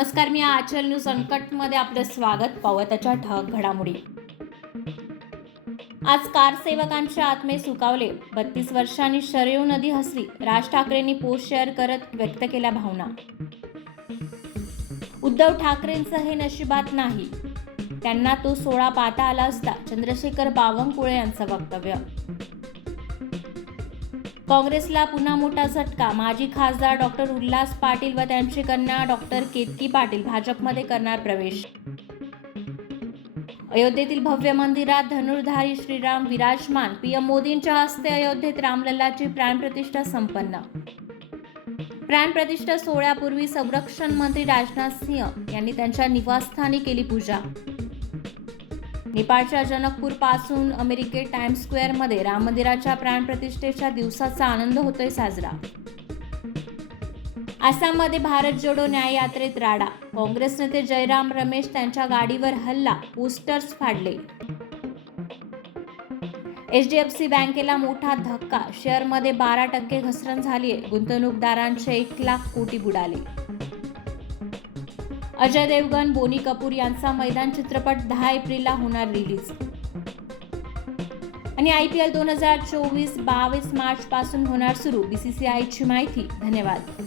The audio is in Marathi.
नमस्कार, मी आचल न्यूज संकटमध्ये आपलं स्वागत. पाहूया त्याच्या ठळक घडामोडी. आज कार सेवकांचे आत्मे सुकावले. 32 वर्षांनी शरयू नदी हसली. राज ठाकरेंनी पोस्ट शेअर करत व्यक्त केल्या भावना. उद्धव ठाकरेंचं हे नशिबात नाही, त्यांना तो 16 पाहता आला असता. चंद्रशेखर बावनकुळे यांचं वक्तव्य. काँग्रेसला पुन्हा मोठा झटका. माजी खासदार डॉक्टर उल्हास पाटील व त्यांची कन्या डॉक्टर केतकी पाटील भाजपमध्ये करणार प्रवेश. अयोध्येतील भव्य मंदिरात धनुर्धारी श्रीराम विराजमान. पीएम मोदींच्या हस्ते अयोध्येत रामलल्लाची प्राणप्रतिष्ठा संपन्न. प्राणप्रतिष्ठा सोहळ्यापूर्वी संरक्षण मंत्री राजनाथ सिंह यांनी त्यांच्या निवासस्थानी केली पूजा. नेपाळच्या जनकपूर पासून अमेरिकेत टाइम्स स्क्वेअरमध्ये राम मंदिराच्या प्राणप्रतिष्ठेच्या दिवसाचा आनंद होतोय साजरा. आसाममध्ये भारत जोडो न्याय यात्रेत राडा. काँग्रेस नेते जयराम रमेश त्यांच्या गाडीवर हल्ला, पोस्टर्स फाडले. एचडीएफसी बँकेला मोठा धक्का. शेअरमध्ये 12% घसरण झालीय. गुंतवणूकदारांचे 1 लाख कोटी बुडाले. अजय देवगण, बोनी कपूर यांचा मैदान चित्रपट 10 एप्रिलला होणार रिलीज. आणि IPL 2024-22 मार्च पासून होणार सुरू. BCCIची माहिती. धन्यवाद.